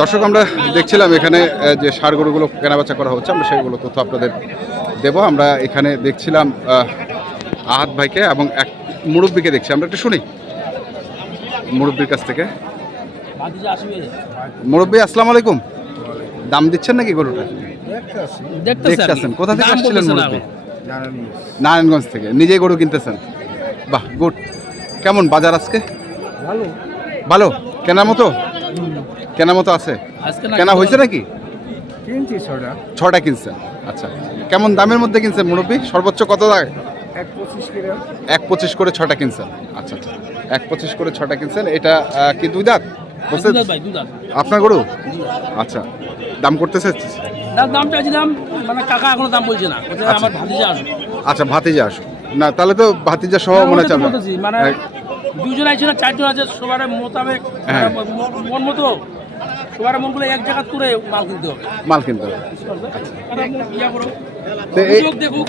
দর্শক আমরা দেখছিলাম এখানে যে সার গরুগুলো কেনাবেচা করা হচ্ছে আমরা সেগুলো তথ্য আপনাদের দেব। আমরা এখানে দেখছিলাম আহাত ভাইকে এবং এক মুরব্বীকে দেখছি। আমরা একটু শুনি। মুরব্বীর কাছ থেকে। মুরব্বী আসসালামু আলাইকুম। দাম দিচ্ছেন নাকি গরুটা? দেখতেছেন। কোথা থেকে আসছিলেন মুরব্বী? নারায়ণগঞ্জ থেকে। নিজেই গরু কিনতেছেন। বাহ গুড। কেমন বাজার আজকে? ভালো। ভালো? কেনার মতো? কেনার মতো আছে? কেনা হয়েছে নাকি? কিনছি ছটা ছটা কিনছেন। আচ্ছা। কেমন দামের মধ্যে কিনছেন মুরব্বী? সর্বোচ্চ কত দাম? এক পঁচিশ এক পঁচিশ করে ছটা কিনছেন। আচ্ছা আচ্ছা। এক পঁচিশ করে ছটা কিনছেন। এটা কি দুই দাঁত? আপনার গরু? আচ্ছা। দাম করতেছে দাম চাইছিলাম মানে কাকা এখনও দাম বলছে না। আচ্ছা। আমার ভাতিজা আসবে। আচ্ছা ভাতিজা আসো না তাহলে তো ভাতিজা সহ মনে হচ্ছে মানে হ্যাঁ, না চারজন আছে সবার মোতাবেক হ্যাঁ। মানে মন মতো। সবার মন করে এক জায়গা করে মাল কিনতে হবে। মাল কিনতে হবে।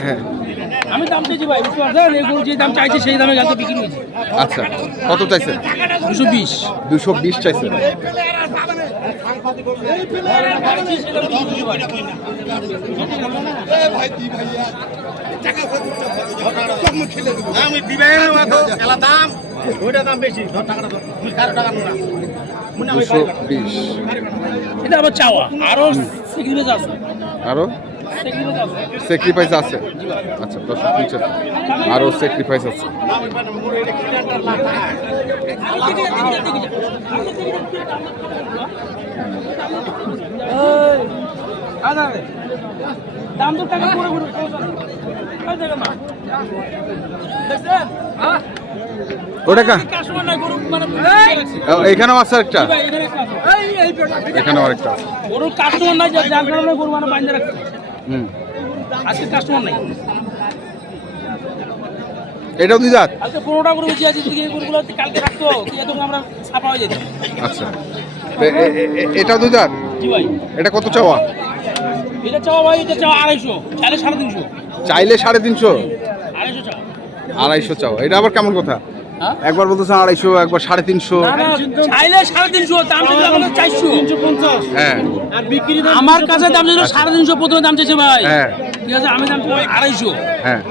হ্যাঁ। আমি দাম চাইছি ভাই বুঝতে পারছেন? এই গরু যে দাম চাইছে সেই দামে গাছে বিক্রি হয়েছে। আচ্ছা কত চাইছেন? দুশো বিশ। দুশো বিশ চাইছেন আমি দিবেন খেলা দাম ওইটা দাম বেশি টাকাটা কারও টাকা দুশো বিশ। এটা আবার চাওয়া। আরও সিগনেজ আছে। আরও? সিগনেজ আছে? স্যাক্রিফাইস আছে আচ্ছা দশ শুনছেন আরও স্যাক্রিফাইস আছে। দাম তো টাকা না দেখছেন? হ্যাঁ? ওটা কা? মানে ও, এখানেও আছে একটা। এখানেও আরেকটা কাস্টমার নাই যার কারণে গরু মানে বাইন্দা রাখছে। হুম। আজকে কাস্টমার নাই। এটাও দুই দাঁত? আজকে পনেরোটা গরু আছে যদি গরুগুলো কালকে রাখতো এত আমরা ছাপা হয়ে যেত। আচ্ছা। এটাও দুই দাঁত? জি ভাই। এটা কত চাওয়া? এটা চাওয়া ভাই এটা চাওয়া আড়াইশো। চাইলে সাড়ে তিনশো। চাইলে সাড়ে তিনশো? আড়াইশো চাওয়া। আড়াইশো চাওয়া। এটা আবার কেমন কথা? হ্যাঁ? একবার বলতেছেন আড়াইশো একবার সাড়ে তিনশো। চাইলে সাড়ে তিনশো দাম চারশো। হ্যাঁ। আমার কাছে দাম চাইছিল সাড়ে তিনশো প্রথমে দাম চাইছে ভাই। হ্যাঁ। ঠিক আছে আমি দাম আড়াইশো। হ্যাঁ।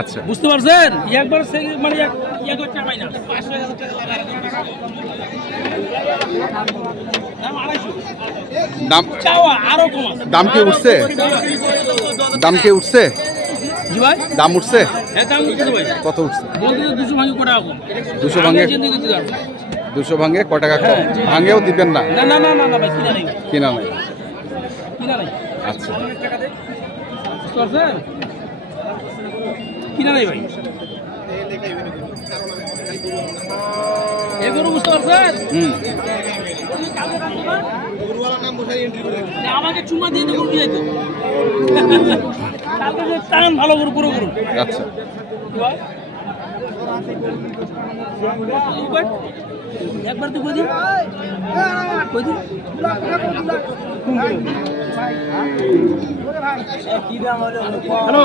আচ্ছা। বুঝতে পারছেন? একবার মানে এক এক হাজার টাকা পাই না। দাম দাম কি উঠছে? দাম কি উঠছে? দাম উঠছে? হ্যাঁ কত উঠছে? দুশো ভাঙি দুশো ভাঙে? ক টাকা কম ভাঙেও দিবেন না? কিনা নাই। আচ্ছা। কিনা নেই ভাই। এই গরু বুঝতে পারছেন? হুম। আমাকে চুমা দিয়ে গরু দিয়ে তো। টান ভালো গরু পুরো গরু আচ্ছা? একবার তুই কই দি কই দি হ্যালো।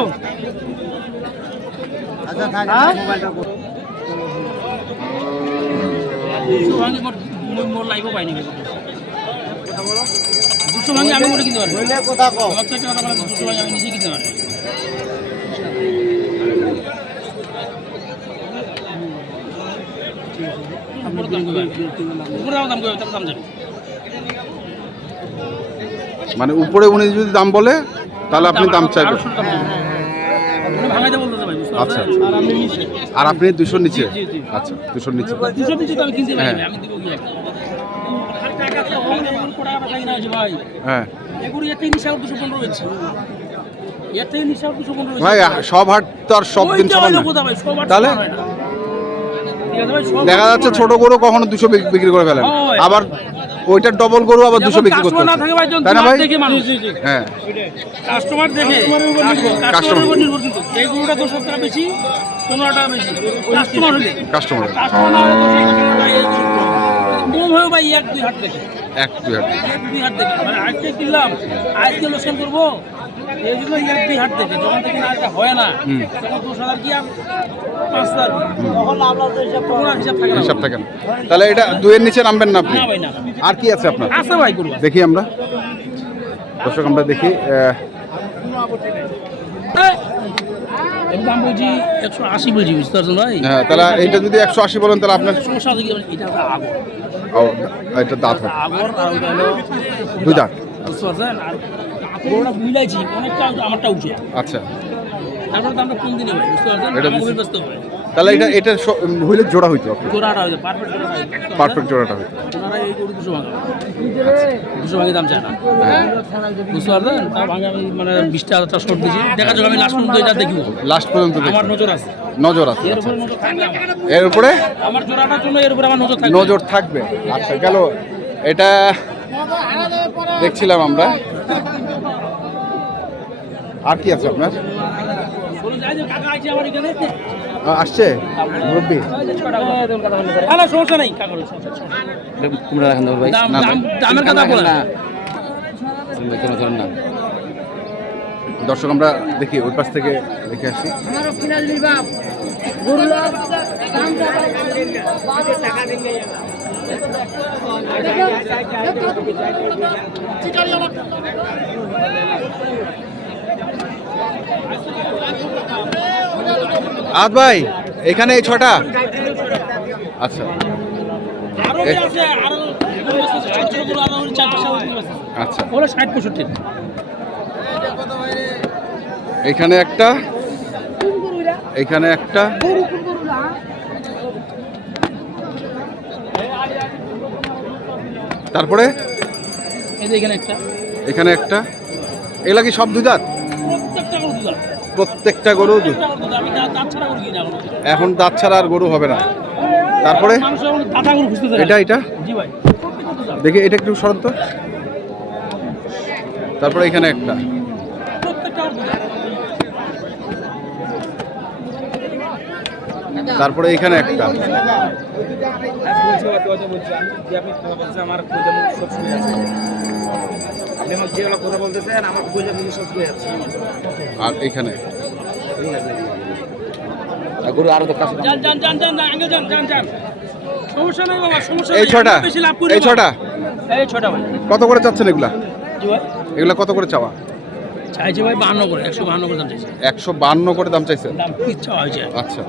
মোর মোর- মোর লাইভও পাইনি। দুশো ভাঙে আমি কিনতে পারি কথা কম আমার তো একটা কথা বলা, দুশো ভাঙে আমি নিজে কিনতে পারি উপরে দাম কই উপরে দাম কই তার দাম যাবে মানে উপরে উনি যদি দাম বলে তাহলে আপনি দাম চাইবেন। বুঝতে আচ্ছা, আর আমি নিচে। আর আপনি দুশোর নিচে। আচ্ছা দুশোর নিচে। হ্যাঁ। ভাই। হ্যাঁ সব হাট তো আর সব দিন ওইটা তাহলে? দেখা যাচ্ছে ছোট গরু কখনো দুশো বিক্রি করে ফেলেন। আবার ওইটার ডবল গরু আবার দুশো বিক্রি করতে তাই না ভাই? হ্যাঁ। কাস্টমার দেখে। কাস্টমারের উপর নির্ভর। কিন্তু। এই গরুটা দশ টাকা বেশি পনেরো টাকা বেশি। কাস্টমার কাস্টমার কম হয়েও ভাই এক দুই হাট দেখে। এক দুই হাট এক দুই হাট দেখে। মানে আজকে কিনলাম আজকে লোকসান করব এই জন্য ইয়ারকি হাট থেকে যখন থেকে না হয় না তখন দশ হাজার কি আর পাঁচ হাজার? তখন আমরা তো হিসাব তখন আর হিসাব থাকে না। থাকেন তাহলে এটা দুইয়ের নিচে নামবেন না আপনি? আর কি আছে আপনার? আছে ভাই দেখি আমরা। দর্শক আমরা দেখি দাম বলছি একশো আশি বলছি বুঝতে পারছেন ভাই? হ্যাঁ তাহলে এইটা যদি একশো আশি বলেন তাহলে আপনার সমস্যা এটা আগর ও এটা দাঁত ওটা দুই দাঁত। উঠে আচ্ছা। তারপরে তো আমরা কোন দিনে এটা তাহলে এটা এটা হুইলের জোড়া হইতো জোড়াটা পারফেক্ট জোড়াটা পারফেক্ট জোড়াটা হইতো। ওনারা এই গরু দুশো ভাঙা দুশো ভাঙে দাম চায় না। বুঝতে পারলেন? তাও ভাঙে মানে বিশটা হাজারটা শর্ট দিয়েছি। দেখা যাক আমি লাস্ট পর্যন্ত এটা দেখব লাস্ট পর্যন্ত আমার নজর আছে। নজর আছে এর আচ্ছা। উপরে নজর থাকবে আমার। এর উপরে? আমার জোড়াটার জন্য এর উপরে আমার নজর থাকবে। নজর থাকবে। আচ্ছা গেল। এটা দেখছিলাম আমরা। আর কি আছে আপনার? আসছে? মুরব্বী? সমস্যা নেই। রাখেন ভাই। দামের কথা কেন ধরেন না। দর্শক আমরা দেখি ওই পাশ থেকে দেখে আসি। আদ ভাই এখানে এই ছটা? আচ্ছা। আচ্ছা। এখানে একটা এখানে একটা। তারপরে? এখানে একটা। এখানে একটা। এগুলা কি সব দুই দাঁত? প্রত্যেকটা গরু দুধ এখন। দাঁত ছাড়া আর গরু হবে না। তারপরে? এটা এটা। দেখি এটা একটু সরন্ত তারপরে এখানে একটা প্রত্যেকটা গরু দুধ আছে। তারপরে এখানে একটা। আর এখানে। গরু আরও তো কাছে যান যান যান যান যান যান যান যান। সমস্যা নাই বাবা সমস্যা এই ছটা। বেশি লাভ করি এই ছটা। এই ছটা কত করে চাচ্ছেন এগুলা? এগুলা কত করে চাওয়া? চাইছে ভাই বাহান্ন করে একশো বাহান্ন করে দাম চাইছে। একশো বান্ন করে দাম চাইছেন দাম ইচ্ছা হয়েছে। আচ্ছা।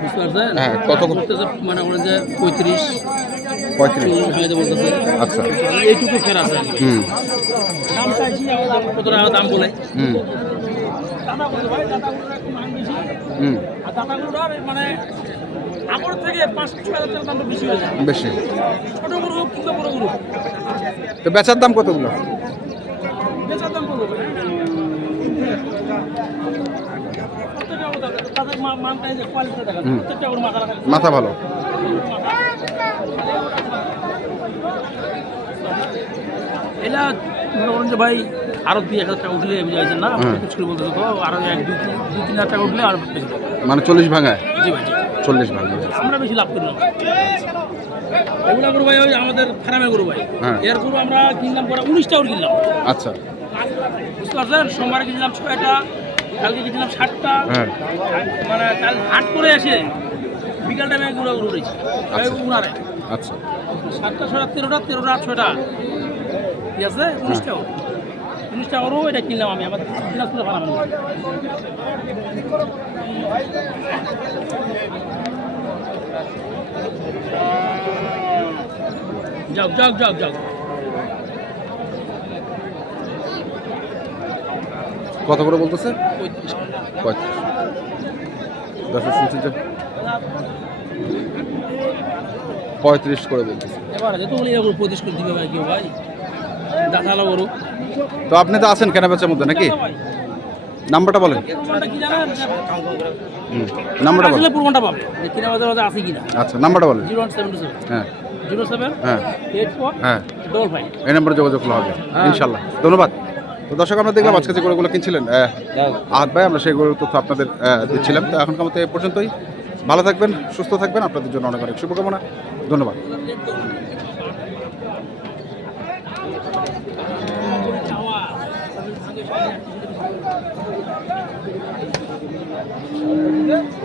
বুঝতে পারছেন? হ্যাঁ, কত করে? বলতেছে মানে বলেন যে পঁয়ত্রিশ। পঁয়ত্রিশ। বলতেছে। আচ্ছা। এইটুকু ফের আছে হুম। দাম চাইছি কত টাকা দাম বলে। হুম। হুম। মানে আগর থেকে পাঁচ টাকা দামটা বেশি হয়ে যায়। বেশি। ছোট গরু কিংবা বড় গরু তো বেচার দাম কতগুলো? বেচার দাম করব মাথা ভালো। এটা মনে করেন যে ভাই আরও দুই এক হাজার টাকা উঠলে যাইছেন না। কিছু বলতেছে তো আরও এক দুই দুই তিন হাজার টাকা উঠলে আরও মানে চল্লিশ ভাঙায়? জি ভাই চল্লিশ ভাঙায়। আমরা বেশি লাভ করলাম এগুলা গরু ভাই ওই আমাদের ফার্মের গরু ভাই। হ্যাঁ। এর গরু আমরা কিনলাম পরে উনিশটা গরু কিনলাম। আচ্ছা। বুঝতে পারছেন? সোমবারে কিনলাম ছয়টা কালকে কিনলাম ষাটটা হ্যাঁ। মানে কাল হাট করে এসে বিকাল টাইমে গুঁড়া গরু রয়েছে আচ্ছা। উনারে। আচ্ছা। সাতটা ছটা তেরোটা তেরোটা ছয়টা। ঠিক আছে? উনিশটা উনিশটা গরু এটা কিনলাম আমি। আমার দিনাজপুরে ফার্ম যাও যাও যাও যাও। কত করে বলতেছে? পঁয়ত্রিশ পঁয়ত্রিশ। দর্শক শুনছেন যে? পঁয়ত্রিশ করে বলতেছে। পঁয়ত্রিশ করে দিবে ভাই কেউ ভাই? দেখাল গরু। তো আপনি তো আছেন কেনা বেচার মধ্যে নাকি? নাম্বারটা বলেন। নাম্বারটা পাবে। কিনা বাজার আছে কিনা। আচ্ছা নাম্বারটা বলেন। জিরো হ্যাঁ। জিরো সেভেন হ্যাঁ। এইট ফোর হ্যাঁ। Double five. এই নাম্বারে যোগাযোগ করা হবে। হ্যাঁ। ইনশাল্লাহ। ধন্যবাদ। তো দর্শক আমরা দেখলাম আজকে যে গরুগুলো কিনছিলেন আহ, আহাত ভাই আমরা সেই গরুর তথ্য আপনাদের দিচ্ছিলাম। তো এখনকার মতো এ পর্যন্তই। ভালো থাকবেন সুস্থ থাকবেন। আপনাদের জন্য অনেক অনেক শুভকামনা। ধন্যবাদ। দেখি